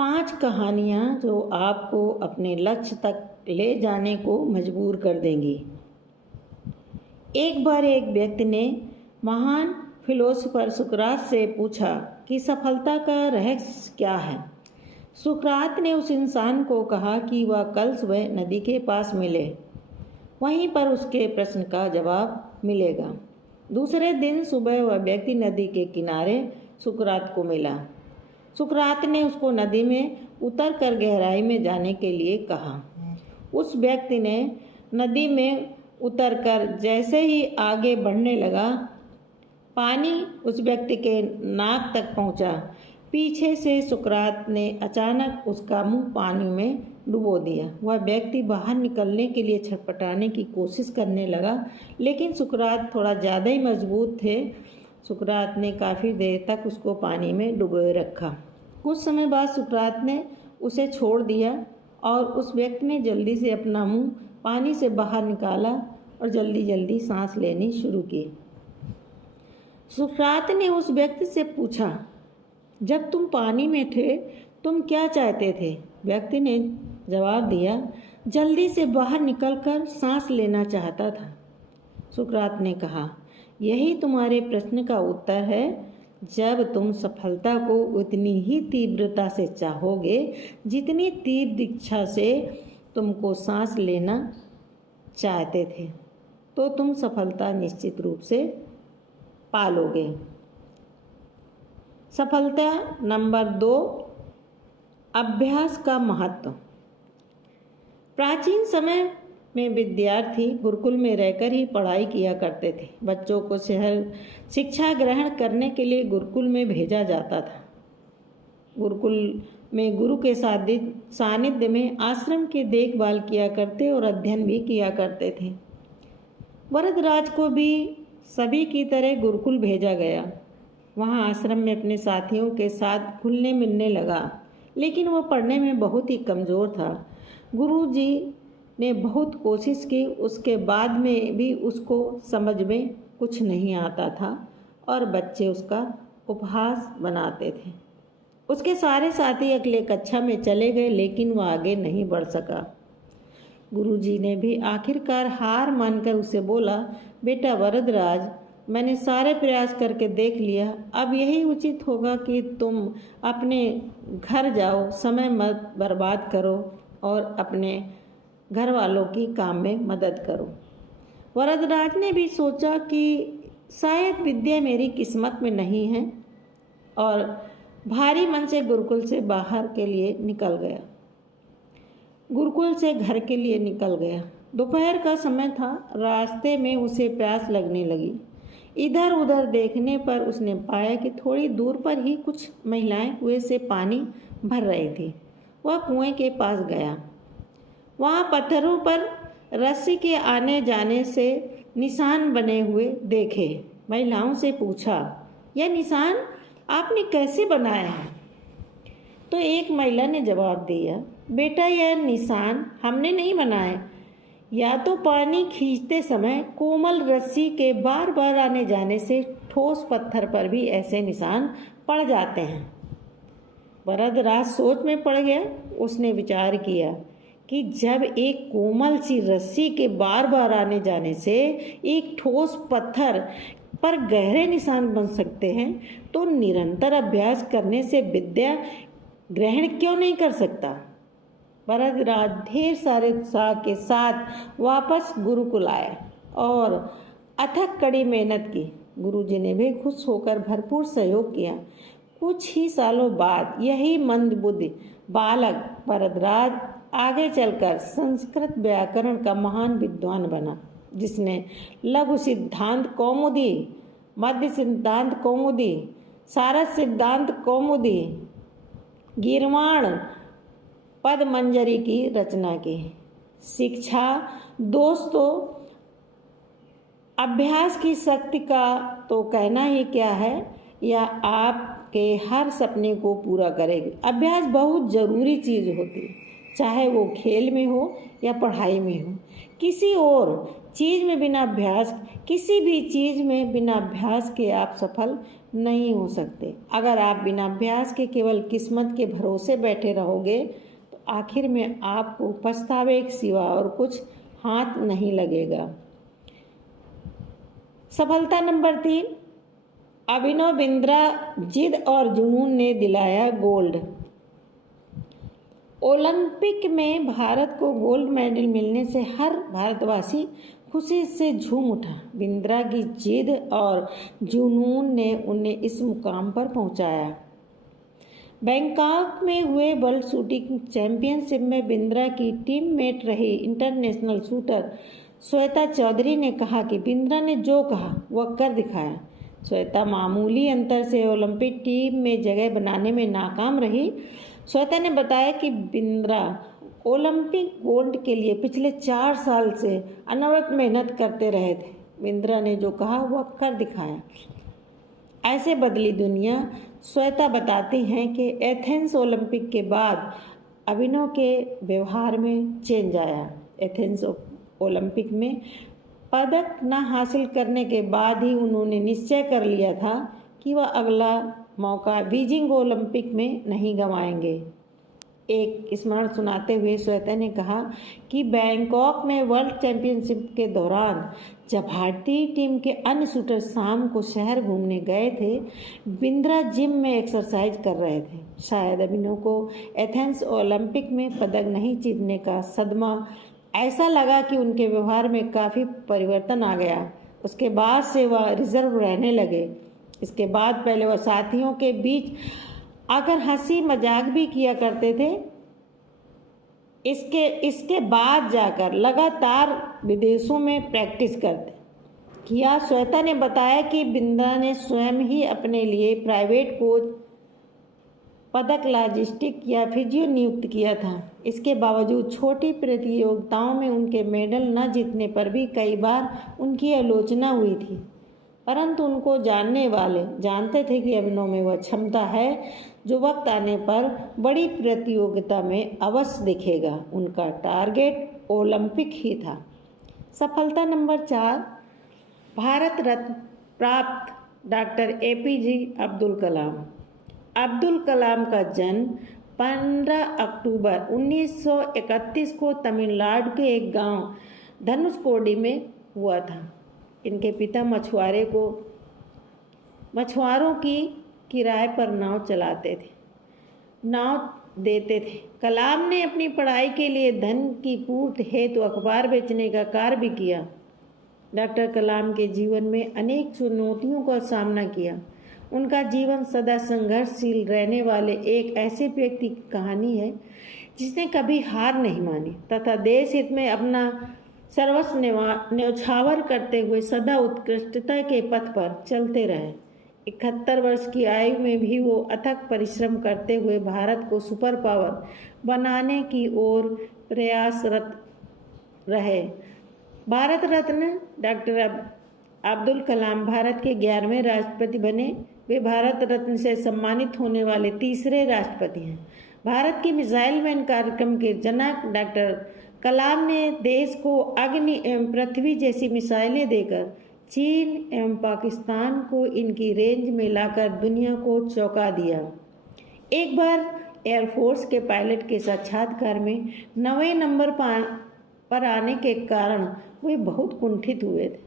5 कहानियाँ जो आपको अपने लक्ष्य तक ले जाने को मजबूर कर देंगी। एक बार एक व्यक्ति ने महान फिलोसोफर सुकरात से पूछा कि सफलता का रहस्य क्या है। सुकरात ने उस इंसान को कहा कि वह कल सुबह नदी के पास मिले, वहीं पर उसके प्रश्न का जवाब मिलेगा। दूसरे दिन सुबह वह व्यक्ति नदी के किनारे सुकरात को मिला। सुकरात ने उसको नदी में उतरकर गहराई में जाने के लिए कहा। उस व्यक्ति ने नदी में उतरकर जैसे ही आगे बढ़ने लगा, पानी उस व्यक्ति के नाक तक पहुंचा। पीछे से सुकरात ने अचानक उसका मुंह पानी में डुबो दिया। वह व्यक्ति बाहर निकलने के लिए छटपटाने की कोशिश करने लगा, लेकिन सुकरात थोड़ा ज़्यादा ही मजबूत थे। सुकरात ने काफ़ी देर तक उसको पानी में डुबोए रखा। कुछ समय बाद सुकरात ने उसे छोड़ दिया और उस व्यक्ति ने जल्दी से अपना मुंह पानी से बाहर निकाला और जल्दी जल्दी सांस लेनी शुरू की। सुकरात ने उस व्यक्ति से पूछा, जब तुम पानी में थे तुम क्या चाहते थे? व्यक्ति ने जवाब दिया, जल्दी से बाहर निकलकर सांस लेना चाहता था। सुकरात ने कहा, यही तुम्हारे प्रश्न का उत्तर है। जब तुम सफलता को उतनी ही तीव्रता से चाहोगे जितनी तीव्र इच्छा से तुमको सांस लेना चाहते थे, तो तुम सफलता निश्चित रूप से पालोगे। सफलता नंबर 2, अभ्यास का महत्व। प्राचीन समय में विद्यार्थी गुरुकुल में रहकर ही पढ़ाई किया करते थे। बच्चों को शहर शिक्षा ग्रहण करने के लिए गुरुकुल में भेजा जाता था। गुरुकुल में गुरु के सानिध्य में आश्रम की देखभाल किया करते और अध्ययन भी किया करते थे। वरदराज को भी सभी की तरह गुरुकुल भेजा गया। वहाँ आश्रम में अपने साथियों के साथ घुलने मिलने लगा, लेकिन वह पढ़ने में बहुत ही कमज़ोर था। गुरुजी ने बहुत कोशिश की, उसके बाद में भी उसको समझ में कुछ नहीं आता था और बच्चे उसका उपहास बनाते थे। उसके सारे साथी अगले कक्षा में चले गए, लेकिन वह आगे नहीं बढ़ सका। गुरुजी ने भी आखिरकार हार मानकर उसे बोला, बेटा वरदराज, मैंने सारे प्रयास करके देख लिया। अब यही उचित होगा कि तुम अपने घर जाओ, समय मत बर्बाद करो और अपने घर वालों की काम में मदद करो। वरदराज ने भी सोचा कि शायद विद्या मेरी किस्मत में नहीं है और भारी मन से गुरुकुल से बाहर के लिए निकल गया। गुरुकुल से घर के लिए निकल गया। दोपहर का समय था। रास्ते में उसे प्यास लगने लगी। इधर उधर देखने पर उसने पाया कि थोड़ी दूर पर ही कुछ महिलाएं कुएं से पानी भर रही थी। वह कुएं के पास गया। वहाँ पत्थरों पर रस्सी के आने जाने से निशान बने हुए देखे। महिलाओं से पूछा, यह निशान आपने कैसे बनाया है? तो एक महिला ने जवाब दिया, बेटा यह निशान हमने नहीं बनाए। या तो पानी खींचते समय कोमल रस्सी के बार बार आने जाने से ठोस पत्थर पर भी ऐसे निशान पड़ जाते हैं। वरदराज सोच में पड़ गया। उसने विचार किया कि जब एक कोमल सी रस्सी के बार बार आने जाने से एक ठोस पत्थर पर गहरे निशान बन सकते हैं, तो निरंतर अभ्यास करने से विद्या ग्रहण क्यों नहीं कर सकता? वरदराज ढेर सारे उत्साह के साथ वापस गुरुकुल आए और अथक कड़ी मेहनत की। गुरुजी ने भी खुश होकर भरपूर सहयोग किया। कुछ ही सालों बाद यही मंदबुद्धि बालक वरदराज आगे चलकर संस्कृत व्याकरण का महान विद्वान बना, जिसने लघु सिद्धांत कौमुदी, मध्य सिद्धांत कौमुदी, सारस सिद्धांत कौमुदी, गीर्वाण पदमंजरी की रचना की। शिक्षा दोस्तों, अभ्यास की शक्ति का तो कहना ही क्या है, यह आपके हर सपने को पूरा करेगी। अभ्यास बहुत ज़रूरी चीज़ होती है, चाहे वो खेल में हो या पढ़ाई में हो। किसी और चीज़ में बिना अभ्यास किसी भी चीज़ में बिना अभ्यास के आप सफल नहीं हो सकते। अगर आप बिना अभ्यास के केवल किस्मत के भरोसे बैठे रहोगे तो आखिर में आपको पछतावे के सिवा और कुछ हाथ नहीं लगेगा। सफलता नंबर 3, अभिनव बिंद्रा जिद और जुनून ने दिलाया गोल्ड। ओलंपिक में भारत को गोल्ड मेडल मिलने से हर भारतवासी खुशी से झूम उठा। बिंद्रा की जिद और जुनून ने उन्हें इस मुकाम पर पहुंचाया। बैंकॉक में हुए वर्ल्ड शूटिंग चैंपियनशिप में बिंद्रा की टीममेट रही इंटरनेशनल शूटर श्वेता चौधरी ने कहा कि बिंद्रा ने जो कहा वह कर दिखाया। श्वेता मामूली अंतर से ओलंपिक टीम में जगह बनाने में नाकाम रही। श्वेता ने बताया कि बिंद्रा ओलंपिक गोल्ड के लिए पिछले 4 साल से अनवरत मेहनत करते रहे थे। बिंद्रा ने जो कहा वह कर दिखाया। ऐसे बदली दुनिया। श्वेता बताती हैं कि एथेंस ओलंपिक के बाद अभिनव के व्यवहार में चेंज आया। एथेंस ओलंपिक में पदक न हासिल करने के बाद ही उन्होंने निश्चय कर लिया था कि वह अगला मौका बीजिंग ओलंपिक में नहीं गंवाएंगे। एक स्मरण सुनाते हुए श्वेता ने कहा कि बैंकॉक में वर्ल्ड चैंपियनशिप के दौरान जब भारतीय टीम के अन्य शूटर शाम को शहर घूमने गए थे, बिंद्रा जिम में एक्सरसाइज कर रहे थे। शायद अभिनव को एथेंस ओलंपिक में पदक नहीं जीतने का सदमा ऐसा लगा कि उनके व्यवहार में काफ़ी परिवर्तन आ गया। उसके बाद से वह रिजर्व रहने लगे। इसके बाद पहले वह साथियों के बीच आकर हंसी मजाक भी किया करते थे। इसके बाद जाकर लगातार विदेशों में प्रैक्टिस करते किया। श्वेता ने बताया कि बिंद्रा ने स्वयं ही अपने लिए प्राइवेट कोच, पदक लॉजिस्टिक या फिजियो नियुक्त किया था। इसके बावजूद छोटी प्रतियोगिताओं में उनके मेडल न जीतने पर भी कई बार उनकी आलोचना हुई थी, परंतु उनको जानने वाले जानते थे कि अभिनव में वह क्षमता है जो वक्त आने पर बड़ी प्रतियोगिता में अवश्य दिखेगा। उनका टारगेट ओलंपिक ही था। सफलता नंबर 4, भारत रत्न प्राप्त डॉक्टर APJ अब्दुल कलाम। अब्दुल कलाम का जन्म 15 अक्टूबर 1931 को तमिलनाडु के एक गांव धनुषकोडी में हुआ था। इनके पिता मछुआरों की किराए पर नाव चलाते थे, नाव देते थे। कलाम ने अपनी पढ़ाई के लिए धन की पूर्ति हेतु अखबार बेचने का कार्य भी किया। डॉक्टर कलाम के जीवन में अनेक चुनौतियों का सामना किया। उनका जीवन सदा संघर्षशील रहने वाले एक ऐसे व्यक्ति की कहानी है जिसने कभी हार नहीं मानी तथा देश हित में अपना सर्वस्व न्यौछावर करते हुए सदा उत्कृष्टता के पथ पर चलते रहे। 71 वर्ष की आयु में भी वो अथक परिश्रम करते हुए भारत को सुपर पावर बनाने की ओर प्रयासरत रहे। भारत रत्न डॉक्टर अब्दुल कलाम भारत के 11वें राष्ट्रपति बने। वे भारत रत्न से सम्मानित होने वाले तीसरे राष्ट्रपति हैं। भारत की मिसाइल मैन कार्यक्रम के जनक डॉक्टर कलाम ने देश को अग्नि एवं पृथ्वी जैसी मिसाइलें देकर चीन एवं पाकिस्तान को इनकी रेंज में लाकर दुनिया को चौंका दिया। एक बार एयरफोर्स के पायलट के साक्षात्कार में 9वें नंबर पर आने के कारण वे बहुत कुंठित हुए थे।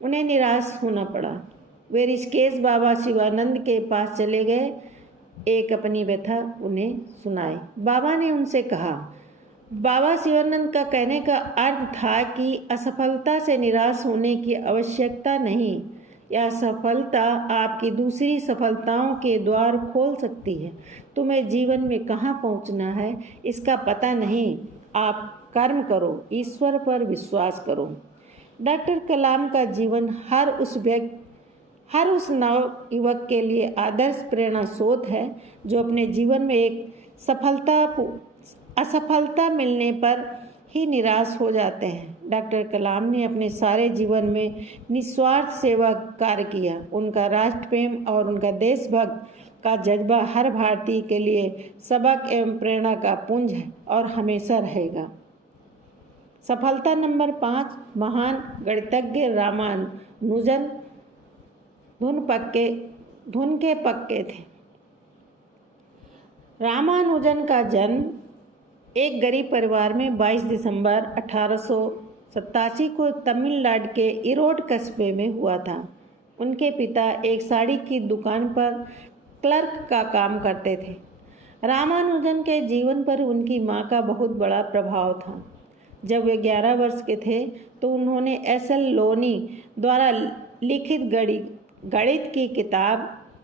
उन्हें निराश होना पड़ा। वे ऋषिकेश बाबा शिवानंद के पास चले गए, एक अपनी व्यथा उन्हें सुनाई। बाबा ने उनसे कहा, बाबा शिवानंद का कहने का अर्थ था कि असफलता से निराश होने की आवश्यकता नहीं। यह सफलता आपकी दूसरी सफलताओं के द्वार खोल सकती है। तुम्हें जीवन में कहाँ पहुँचना है इसका पता नहीं, आप कर्म करो, ईश्वर पर विश्वास करो। डॉक्टर कलाम का जीवन हर उस नव युवक के लिए आदर्श प्रेरणा स्रोत है जो अपने जीवन में एक असफलता मिलने पर ही निराश हो जाते हैं। डॉक्टर कलाम ने अपने सारे जीवन में निस्वार्थ सेवा कार्य किया। उनका राष्ट्र प्रेम और उनका देशभक्त का जज्बा हर भारतीय के लिए सबक एवं प्रेरणा का पुंज है और हमेशा रहेगा। सफलता नंबर 5, महान गणितज्ञ रामानुजन धुन के पक्के थे। रामानुजन का जन्म एक गरीब परिवार में 22 दिसंबर 1887 को तमिलनाडु के इरोड कस्बे में हुआ था। उनके पिता एक साड़ी की दुकान पर क्लर्क का काम करते थे। रामानुजन के जीवन पर उनकी मां का बहुत बड़ा प्रभाव था। जब वे 11 वर्ष के थे तो उन्होंने एस.एल. लोनी द्वारा लिखित गणित की किताब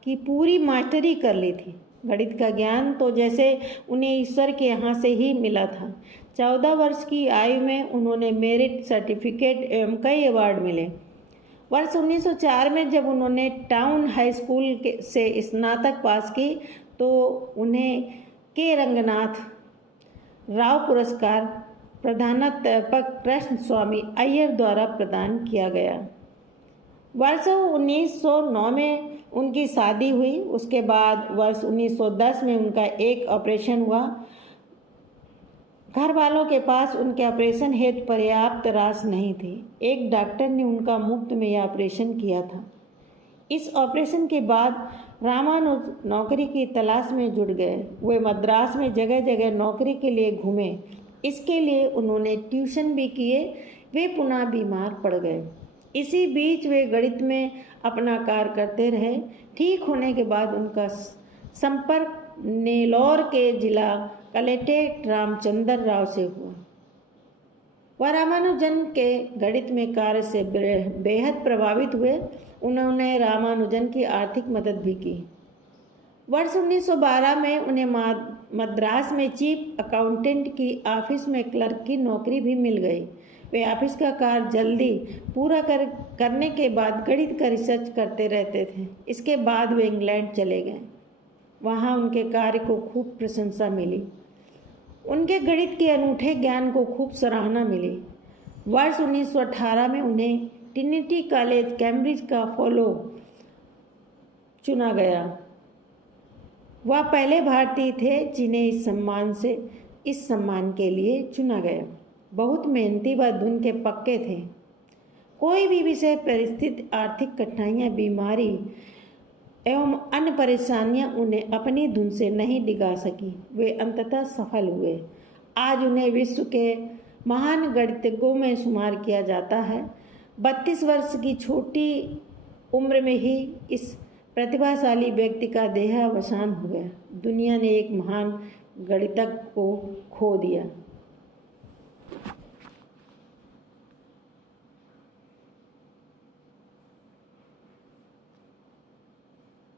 की पूरी मास्टरी कर ली थी। गणित का ज्ञान तो जैसे उन्हें ईश्वर के यहाँ से ही मिला था। 14 वर्ष की आयु में उन्होंने मेरिट सर्टिफिकेट एवं कई अवार्ड मिले। वर्ष 1904 में जब उन्होंने टाउन हाई स्कूल से स्नातक पास की तो उन्हें के रंगनाथ राव पुरस्कार प्रधानाध्यापक कृष्ण स्वामी अय्यर द्वारा प्रदान किया गया। वर्ष 1909 में उनकी शादी हुई। उसके बाद वर्ष 1910 में उनका एक ऑपरेशन हुआ। घर वालों के पास उनके ऑपरेशन हेतु पर्याप्त राशि नहीं थी। एक डॉक्टर ने उनका मुफ्त में यह ऑपरेशन किया था। इस ऑपरेशन के बाद रामानुज नौकरी की तलाश में जुट गए। वे मद्रास में जगह जगह नौकरी के लिए घूमे। इसके लिए उन्होंने ट्यूशन भी किए। वे पुनः बीमार पड़ गए। इसी बीच वे गणित में अपना कार्य करते रहे। ठीक होने के बाद उनका संपर्क नेल्लोर के जिला कलेक्टर रामचंद्र राव से हुआ। वह रामानुजन के गणित में कार्य से बेहद प्रभावित हुए। उन्होंने रामानुजन की आर्थिक मदद भी की। वर्ष 1912 में उन्हें मद्रास में चीफ अकाउंटेंट की ऑफिस में क्लर्क की नौकरी भी मिल गई। वे ऑफिस का कार्य जल्दी पूरा करने के बाद गणित का रिसर्च करते रहते थे। इसके बाद वे इंग्लैंड चले गए। वहाँ उनके कार्य को खूब प्रशंसा मिली। उनके गणित के अनूठे ज्ञान को खूब सराहना मिली। वर्ष 1918 में उन्हें ट्रिनिटी कॉलेज कैम्ब्रिज का फेलो चुना गया। वह पहले भारतीय थे जिन्हें इस सम्मान के लिए चुना गया। बहुत मेहनती व धुन के पक्के थे। कोई भी विषय, परिस्थिति, आर्थिक कठिनाइयाँ, बीमारी एवं अन्य परेशानियाँ उन्हें अपनी धुन से नहीं डिगा सकी। वे अंततः सफल हुए। आज उन्हें विश्व के महान गणितज्ञों में शुमार किया जाता है। 32 वर्ष की छोटी उम्र में ही इस प्रतिभाशाली व्यक्ति का देहावसान हो गया। दुनिया ने एक महान गणितज्ञ को खो दिया।